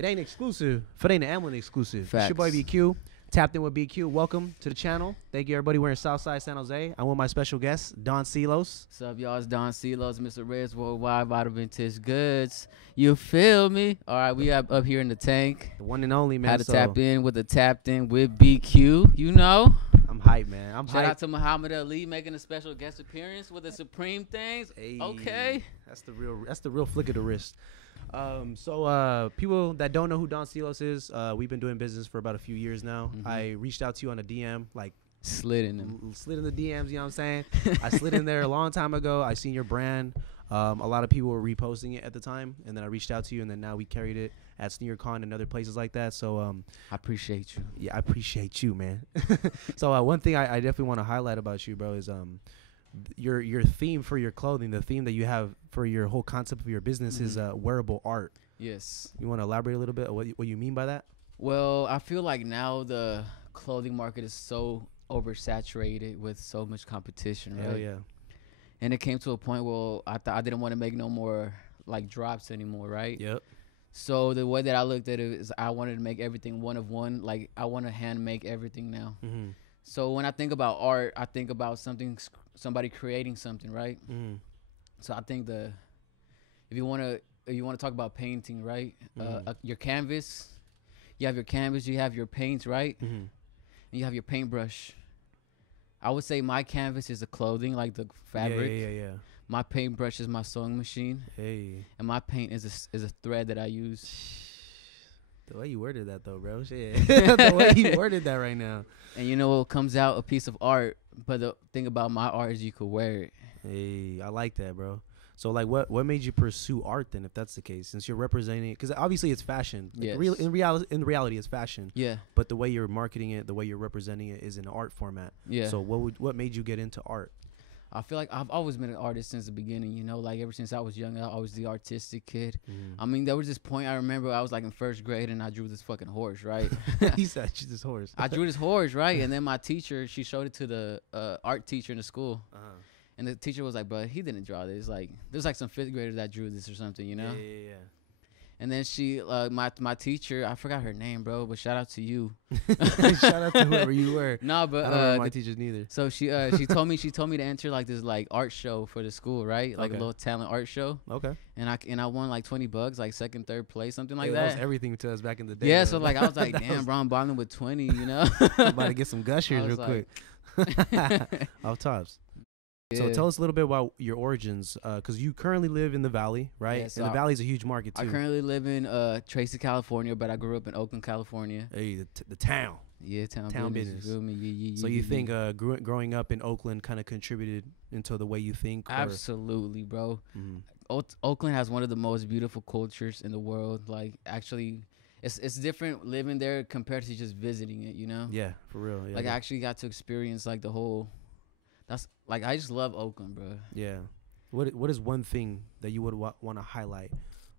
It ain't exclusive. If it ain't an Amlin exclusive. Facts. It's your boy BQ. Tapped in with BQ. Welcome to the channel. Thank you, everybody. We're in Southside San Jose. I'm with my special guest, Don Silos. What's up, y'all? It's Don Silos, Mr. Reyes Worldwide, Vital Vintage Goods. You feel me? All right, we up here in the tank. The one and only, man. Had to tap in with the tapped in with BQ. You know. I'm hyped, man. I'm Shout hyped. out to Muhammad Ali making a special guest appearance with the Supreme things. Hey, Okay. That's the real flick of the wrist. So people that don't know who Don Silos is, we've been doing business for about a few years now. I reached out to you on a DM, like slid in them. Slid in the DMs, you know what I'm saying? I slid in there a long time ago. I seen your brand. A lot of people were reposting it at the time, and then I reached out to you, and then now we carried it at SneakerCon and other places like that. So I appreciate you. Yeah, I appreciate you, man. So one thing I definitely want to highlight about you, bro, is your theme for your clothing, the theme that you have for your whole concept of your business is wearable art. Yes. You want to elaborate a little bit on what you mean by that? Well, I feel like now the clothing market is so oversaturated with so much competition, right? Hell yeah. And it came to a point where I thought I didn't want to make no more like drops anymore, right? Yep. So the way that I looked at it is I wanted to make everything one of one. Like I want to hand make everything now. Mm-hmm. So when I think about art, I think about somebody creating something, right? Mm-hmm. So I think if you want to talk about painting, right? Your canvas, you have your paints, right? Mm-hmm. And you have your paintbrush. I would say my canvas is the clothing, like the fabric. Yeah. My paintbrush is my sewing machine. Hey. And my paint is a thread that I use. The way you worded that, though, bro. Shit. The way you worded that right now. And you know, it comes out a piece of art. But the thing about my art is you could wear it. Hey, I like that, bro. So, like, what made you pursue art then, if that's the case? Since you're representing, because obviously it's fashion. Like, Yes. in reality, it's fashion. Yeah. But the way you're marketing it, the way you're representing it, is in art format. Yeah. So, what made you get into art? I feel like I've always been an artist since the beginning, you know, like ever since I was young, I was the artistic kid. I mean, there was this point I remember I was like in first grade and I drew this fucking horse, right? He said, this horse. I drew this horse, right? And then my teacher, she showed it to the art teacher in the school. And the teacher was like, bro, he didn't draw this. Like, there's like some fifth graders that drew this or something, you know? Yeah. And then she, my teacher, I forgot her name, bro, but shout out to you. Shout out to whoever you were. No, but I don't remember my teachers neither. So she told me to enter like this like art show for the school, right? Like a little talent art show. Okay. And I won like $20, like second, third place, something like that that. was everything to us back in the day. Yeah, though. so like I was like, damn, bro, I'm bonding with 20, you know. I'm about to get some gushers real quick. Off tops. Yeah. So tell us a little bit about your origins, because you currently live in the Valley, right? Yeah, so and the Valley is a huge market too. I currently live in Tracy, California, but I grew up in Oakland, California. Hey, the town. Yeah, town business. business. You feel me? Yeah, So you think growing up in Oakland kind of contributed into the way you think? Absolutely, bro. Oakland has one of the most beautiful cultures in the world. Like, actually, it's different living there compared to just visiting it, you know? Yeah, for real. Yeah, like, I actually got to experience, like, the whole... That's like, I just love Oakland, bro. Yeah. What is one thing that you would want to highlight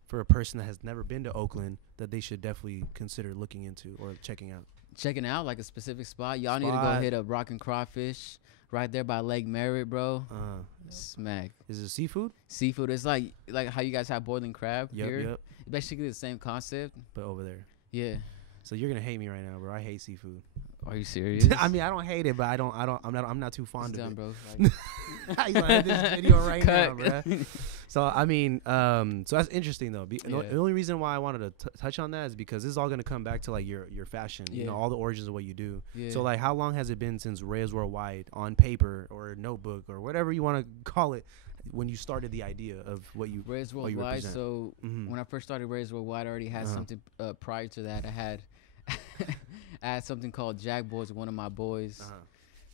for a person that has never been to Oakland that they should definitely consider looking into or checking out? Checking out, like, a specific spot. Y'all need to go hit up Rock and Crawfish right there by Lake Merritt, bro. Smack. Is it seafood? Seafood. It's like how you guys have boiling crab here. Yep. It's basically the same concept. But over there. Yeah. So you're gonna hate me right now, bro. I hate seafood. Are you serious? I mean, I don't hate it, but I'm not too fond of it. Bro. Like, you gonna this video right now, bro. So I mean, so that's interesting though. The only reason why I wanted to touch on that is because this is all gonna come back to like your fashion, you know, all the origins of what you do. Yeah. So like, how long has it been since Reyes Worldwide on paper or notebook or whatever you want to call it, when you started the idea of what you Reyes Worldwide? So when I first started Reyes Worldwide, I already had something prior to that. I had something called Jack Boys with one of my boys.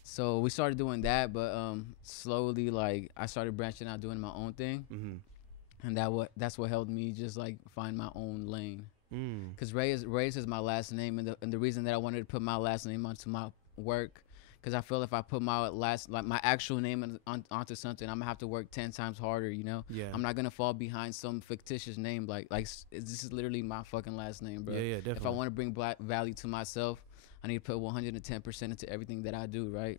So we started doing that, but slowly, like, I started branching out doing my own thing. And that's what helped me just like find my own lane. Because Reyes is my last name, and the reason that I wanted to put my last name onto my work, because I feel if I put my my actual name onto something, I'm gonna have to work 10 times harder, you know? Yeah. I'm not gonna fall behind some fictitious name. Like this is literally my fucking last name, bro. Yeah, definitely. If I want to bring value to myself, I need to put 110% into everything that I do, right?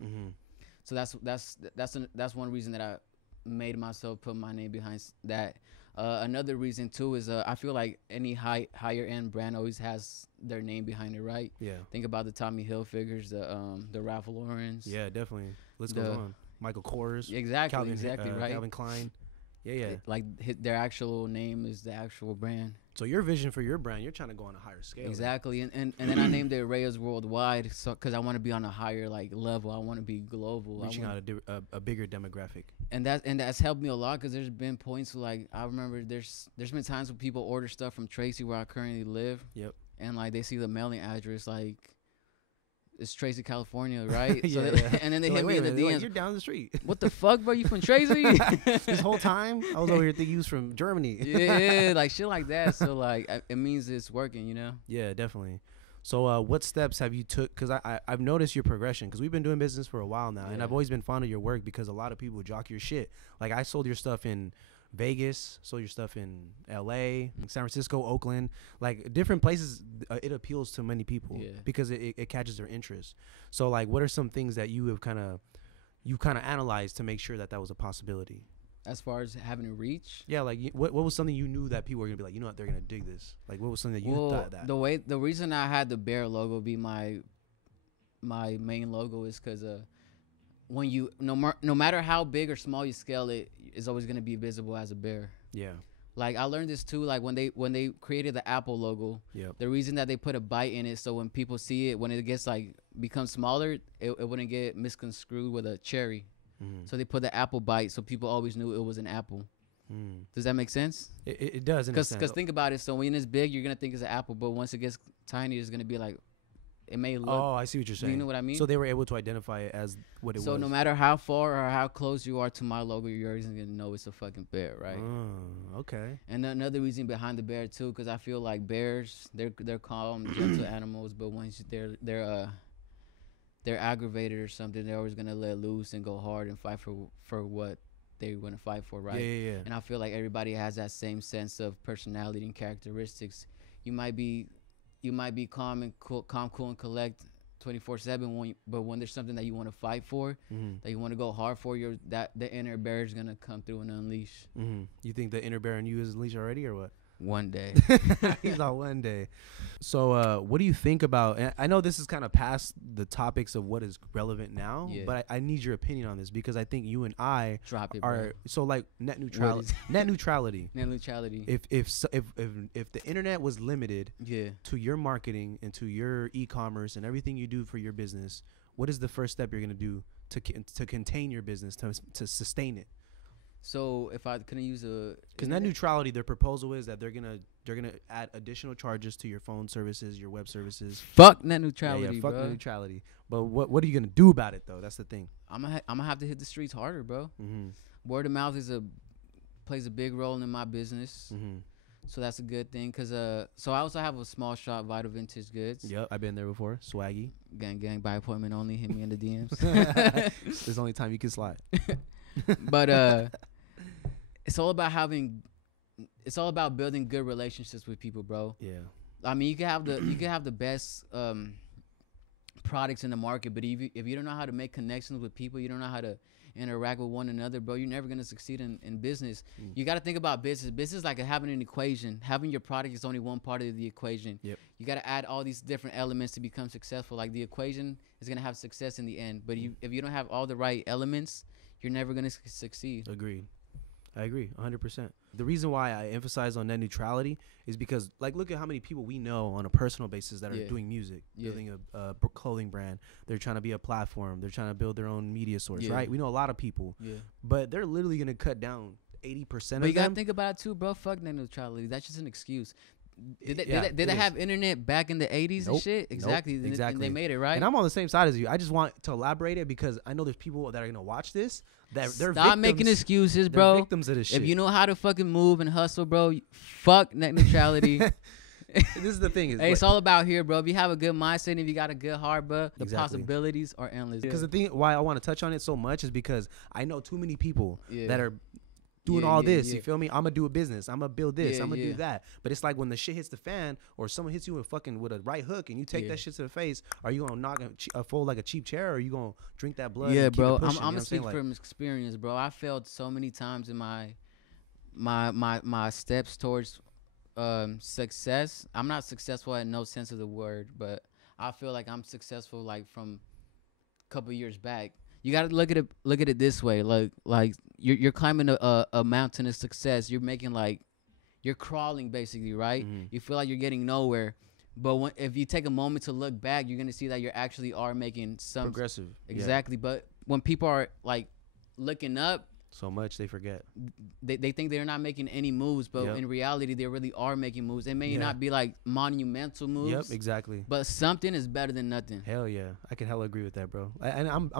So that's one reason that I made myself put my name behind that. Another reason too is I feel like any higher end brand always has their name behind it, right? Yeah. Think about the Tommy Hilfigers, the Ralph Laurens. Yeah, definitely. Let's go on. Michael Kors. Exactly, right. Calvin Klein. Yeah. Like their actual name is the actual brand. So your vision for your brand, you're trying to go on a higher scale. Exactly, and then I named it Reyes Worldwide, so because I want to be on a higher like level. I want to be global, reaching out a bigger demographic. And that's helped me a lot because there's been points like I remember there's been times when people order stuff from Tracy where I currently live. Yep. And like they see the mailing address like. It's Tracy, California, right? Yeah, so and then they hit me in the DMs. Like, you're down the street. What the fuck, bro? You from Tracy? This whole time, I was over here thinking you was from Germany. Yeah, like shit like that. So like, it means it's working, you know? Yeah, definitely. So what steps have you took? Because I've noticed your progression. Because we've been doing business for a while now, and I've always been fond of your work because a lot of people jock your shit. Like I sold your stuff in Vegas, sold your stuff in LA, San Francisco, Oakland, like different places. It appeals to many people because it catches their interest. So like, what are some things that you have kind of analyzed to make sure that was a possibility? As far as having a reach? Yeah, like what was something you knew that people were gonna be like, you know what, they're gonna dig this? Like what was something that you thought that? The reason I had the bear logo be my main logo is because when you no matter how big or small you scale it, it's always gonna be visible as a bear. Yeah. Like I learned this too. Like when they created the Apple logo, the reason that they put a bite in it so when people see it, when it gets like becomes smaller, it wouldn't get misconstrued with a cherry. So they put the apple bite so people always knew it was an apple. Does that make sense? It does. Because think about it. So when it's big, you're gonna think it's an apple, but once it gets tiny, it's gonna be like. It may look. Oh, I see what you're saying. You know what I mean? So they were able to identify it as what it was. So no matter how far or how close you are to my logo, you're always gonna know it's a fucking bear, right? Oh, okay. And another reason behind the bear too, because I feel like bears, they're calm, gentle animals, but once they're aggravated or something, they're always gonna let loose and go hard and fight for what they're gonna fight for, right? Yeah. And I feel like everybody has that same sense of personality and characteristics. You might be calm, cool, and collect 24/7. But when there's something that you want to fight for, that you want to go hard for, the inner bear is gonna come through and unleash. You think the inner bear in you is unleashed already, or what? One day. He's not one day. So what do you think about, and I know this is kind of past the topics of what is relevant now, but I need your opinion on this because I think you and I are so like net neutrality. Net neutrality. Net neutrality. If the internet was limited to your marketing and to your e-commerce and everything you do for your business, what is the first step you're going to do to contain your business, to sustain it? So if I couldn't use because net neutrality, their proposal is that they're gonna add additional charges to your phone services, your web services. Fuck net neutrality, fuck bro. net neutrality. But what are you gonna do about it though? That's the thing. I'm gonna have to hit the streets harder, bro. Word of mouth plays a big role in my business. So that's a good thing. Cause so I also have a small shop, Vital Vintage Goods. Yep, I've been there before. Swaggy. Gang by appointment only. Hit me in the DMs. There's the only time you can slide. But it's all about building good relationships with people, bro. Yeah. I mean, you can have the best products in the market, but if you don't know how to make connections with people, you don't know how to interact with one another, bro, you're never gonna succeed in business. You got to think about business. Business is like having an equation. Having your product is only one part of the equation. Yep. You got to add all these different elements to become successful. Like the equation is gonna have success in the end, but if you don't have all the right elements, you're never gonna succeed. Agreed. I agree 100%. The reason why I emphasize on net neutrality is because, like, look at how many people we know on a personal basis that are doing music, building a clothing brand. They're trying to be a platform. They're trying to build their own media source, right? We know a lot of people, but they're literally going to cut down 80% of them. But you got to think about it, too, bro. Fuck net neutrality. That's just an excuse. Did they have internet back in the 80s and shit? Exactly. Nope. Exactly. And they made it, right? And I'm on the same side as you. I just want to elaborate it because I know there's people that are going to watch this. They're Stop victims, making excuses, bro. They're victims of this shit. If you know how to fucking move and hustle, bro, fuck net neutrality. This is the thing. It's all about here, bro. If you have a good mindset, if you got a good heart, bro, the possibilities are endless. Because the thing why I want to touch on it so much is because I know too many people that are doing all this. You feel me? I'm gonna do a business. I'm gonna build this. I'm gonna do that. But it's like when the shit hits the fan, or someone hits you with a right hook, and you take that shit to the face. Are you gonna knock a fold like a cheap chair, or are you gonna drink that blood? Yeah, and bro. Keep it pushing, I'm gonna speak from experience, bro. I failed so many times in my my steps towards success. I'm not successful in no sense of the word, but I feel like I'm successful like from a couple years back. You gotta look at it this way, like you're climbing a mountain of success. You're making like you're crawling basically, right? Mm-hmm. You feel like you're getting nowhere, but if you take a moment to look back, you're gonna see that you actually are making some progressive. Exactly, yeah. But when people are like looking up so much, they forget. They think they're not making any moves, but in reality, they really are making moves. It may not be like monumental moves. Yep, exactly. But something is better than nothing. Hell yeah, I can hella agree with that, bro. And I'm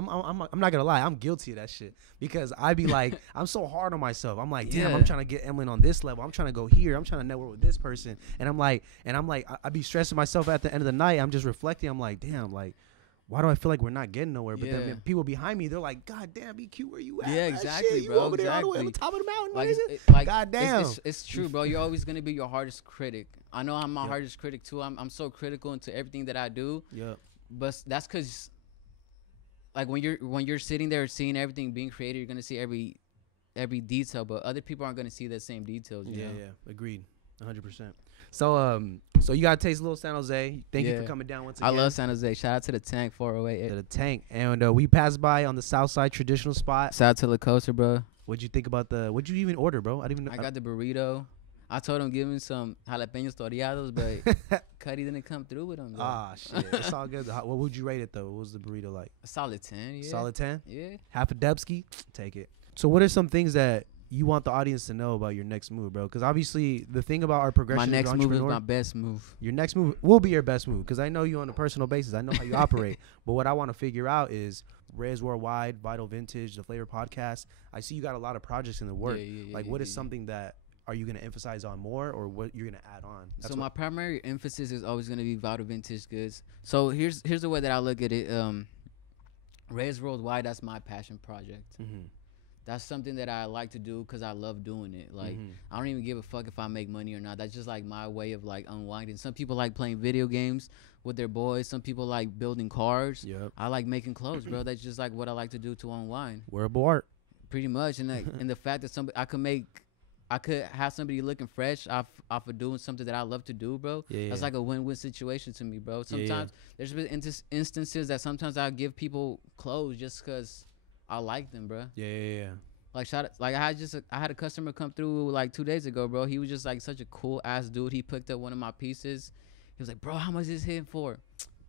not gonna lie, I'm guilty of that shit because I be like, I'm so hard on myself. I'm like, damn, I'm trying to get Emlyn on this level. I'm trying to go here. I'm trying to network with this person, and I'm like, I be stressing myself at the end of the night. I'm just reflecting. I'm like, damn, like, why do I feel like we're not getting nowhere? But then people behind me, they're like, God damn, BQ, where you at? Yeah, exactly, shit, bro. You over there all the way on the top of the mountain. Like, God damn. It's true, bro. You're always going to be your hardest critic. I know I'm my hardest critic, too. I'm so critical into everything that I do. Yeah. But that's because, like, when you're sitting there seeing everything being created, you're going to see every detail. But other people aren't going to see the same details. You know? Agreed. 100%. So you got to taste Little San Jose. Thank you for coming down once again. I love San Jose. Shout out to the Tank 408. To the Tank. And we passed by on the South Side traditional spot. Shout out to La Costa, bro. What'd you think about what'd you even order, bro? I didn't even know. I got the burrito. I told him give me some jalapenos toreados, but Cuddy didn't come through with them. Ah, shit. It's all good. What would you rate it, though? What was the burrito like? A solid 10, yeah. Solid 10? Yeah. Half a Debski? Take it. So what are some things that you want the audience to know about your next move, bro? Because obviously the thing about our progression, my next move is my best move. Your next move will be your best move because I know you on a personal basis. I know how you operate. But what I want to figure out is Reyes Worldwide, Vital Vintage, the Flavor Podcast. I see you got a lot of projects in the work. What is something that are you going to emphasize on more, or what you're going to add on? So my primary emphasis is always going to be Vital Vintage goods. So here's the way that I look at it. Reyes Worldwide, that's my passion project. Mm-hmm. That's something that I like to do because I love doing it. Like, I don't even give a fuck if I make money or not. That's just, like, my way of, like, unwinding. Some people like playing video games with their boys. Some people like building cars. Yep. I like making clothes, bro. That's just, like, what I like to do to unwind. Wearable art. Pretty much. And, like, and the fact that I could have somebody looking fresh off of doing something that I love to do, bro. That's like a win-win situation to me, bro. Sometimes there's been instances that sometimes I'll give people clothes just because I like them, bro. Yeah. Like I had a customer come through like 2 days ago, bro. He was just like such a cool ass dude. He picked up one of my pieces. He was like, "Bro, how much is this hitting for?"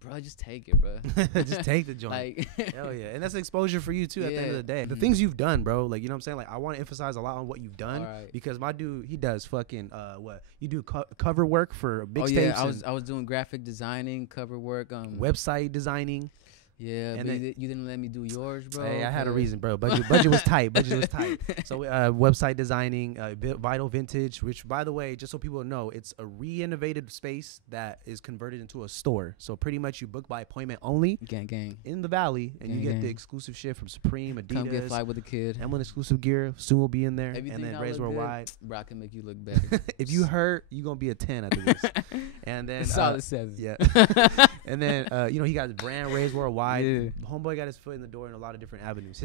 Bro, just take it, bro. Just take the joint. Like, hell yeah. And that's exposure for you too at the end of the day. The things you've done, bro, like, you know what I'm saying? Like, I want to emphasize a lot on what you've done because my dude, he does fucking what? You do cover work for mixtapes? Oh yeah, I was doing graphic designing, cover work, website designing. Yeah, and but you didn't let me do yours, bro. Hey, I had a reason, bro. Budget was tight. So website designing, Vital Vintage, which, by the way, just so people know, it's a re-innovated space that is converted into a store. So pretty much you book by appointment only. Gang. In the Valley, and you get the exclusive shit from Supreme, Adidas. Come get fly with the kid. Emlyn exclusive gear. Soon will be in there. Everything and then Reyes Worldwide. Bro, I can make you look better. If you hurt, you gonna be a 10 after this. And then solid 7. Yeah. And then he got his brand Reyes Worldwide. Yeah. Homeboy got his foot in the door in a lot of different avenues.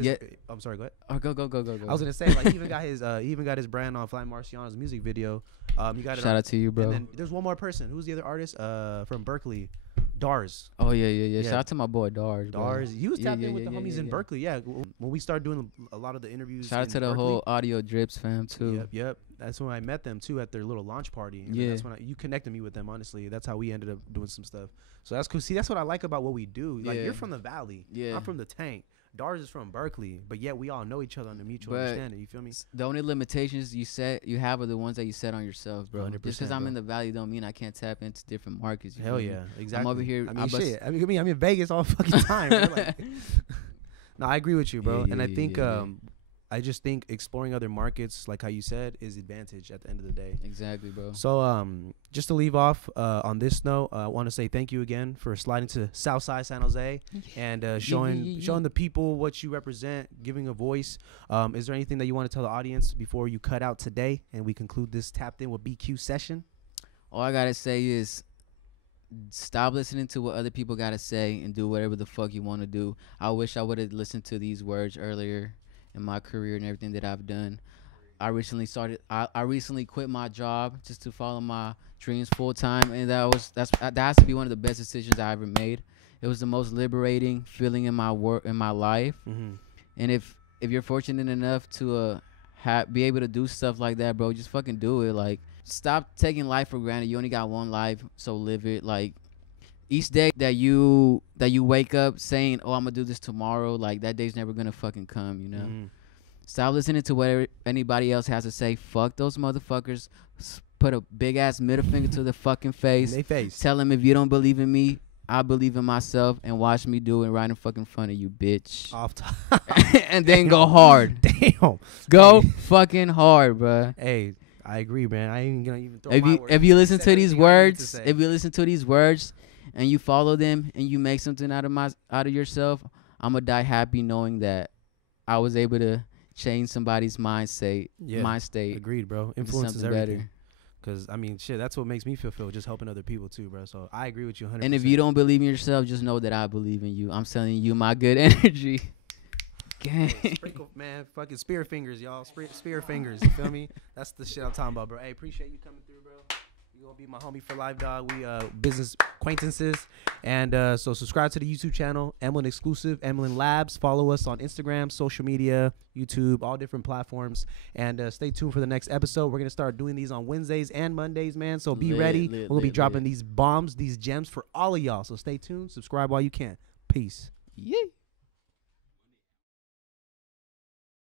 I'm sorry, go ahead. Go. I was gonna say, like, he even got his brand on Fly Marciano's music video. You got it. Shout out to you, bro. And then there's one more person. Who's the other artist? From Berkeley, Dars. Oh yeah. Shout out to my boy Dars. He was tapped in with the homies in Berkeley. Yeah, when we started doing a lot of the interviews. Shout out to the whole Audio Drips fam too. Yep. That's when I met them too at their little launch party. And that's when you connected me with them. Honestly, that's how we ended up doing some stuff. So that's cool. See, that's what I like about what we do. Like, you're from the Valley. Yeah. I'm from the Tank. Dars is from Berkeley, but yet we all know each other on the mutual understanding. You feel me? The only limitations you have are the ones that you set on yourself, bro. Just because I'm in the Valley don't mean I can't tap into different markets. Hell yeah, exactly. I'm over here. I'm in Vegas all fucking time. Like, no, I agree with you, bro. And I think I just think exploring other markets, like how you said, is advantage at the end of the day. Exactly, bro. So just to leave off on this note, I want to say thank you again for sliding to Southside San Jose and showing the people what you represent, giving a voice. Is there anything that you want to tell the audience before you cut out today and we conclude this Tapped In with BQ session? All I got to say is stop listening to what other people got to say and do whatever the fuck you want to do. I wish I would have listened to these words earlier in my career and everything that I've done. I recently quit my job just to follow my dreams full time, and that has to be one of the best decisions I ever made. It was the most liberating feeling in my life. And if you're fortunate enough to be able to do stuff like that, bro, just fucking do it. Like, stop taking life for granted. You only got one life, so live it. Like, each day that you wake up saying, "Oh, I'm gonna do this tomorrow," like, that day's never gonna fucking come. You know. Stop listening to what anybody else has to say. Fuck those motherfuckers. Put a big ass middle finger to the fucking face. Tell them, if you don't believe in me, I believe in myself, and watch me do it right in fucking front of you, bitch. Off top. And then go hard. Damn. Go fucking hard, bro. Hey, I agree, man. I ain't gonna even throw if you listen to these words, and you follow them and you make something out of yourself, I'm gonna die happy knowing that I was able to change somebody's mind state. Agreed, bro. Influences everything. Because, I mean, shit, that's what makes me feel just helping other people, too, bro. So I agree with you 100%. And if you don't believe in yourself, just know that I believe in you. I'm sending you my good energy. Gang. Sprinkle, man. Fucking spear fingers, y'all. Spear fingers. You feel me? That's the shit I'm talking about, bro. Hey, appreciate you coming through, bro. You gonna be my homie for life, dog. We business acquaintances. And so subscribe to the YouTube channel, Emlyn Exclusive, Emlyn Labs. Follow us on Instagram, social media, YouTube, all different platforms. And stay tuned for the next episode. We're gonna start doing these on Wednesdays and Mondays, man. So be ready. We'll be dropping these bombs, these gems for all of y'all. So stay tuned. Subscribe while you can. Peace. Yeah.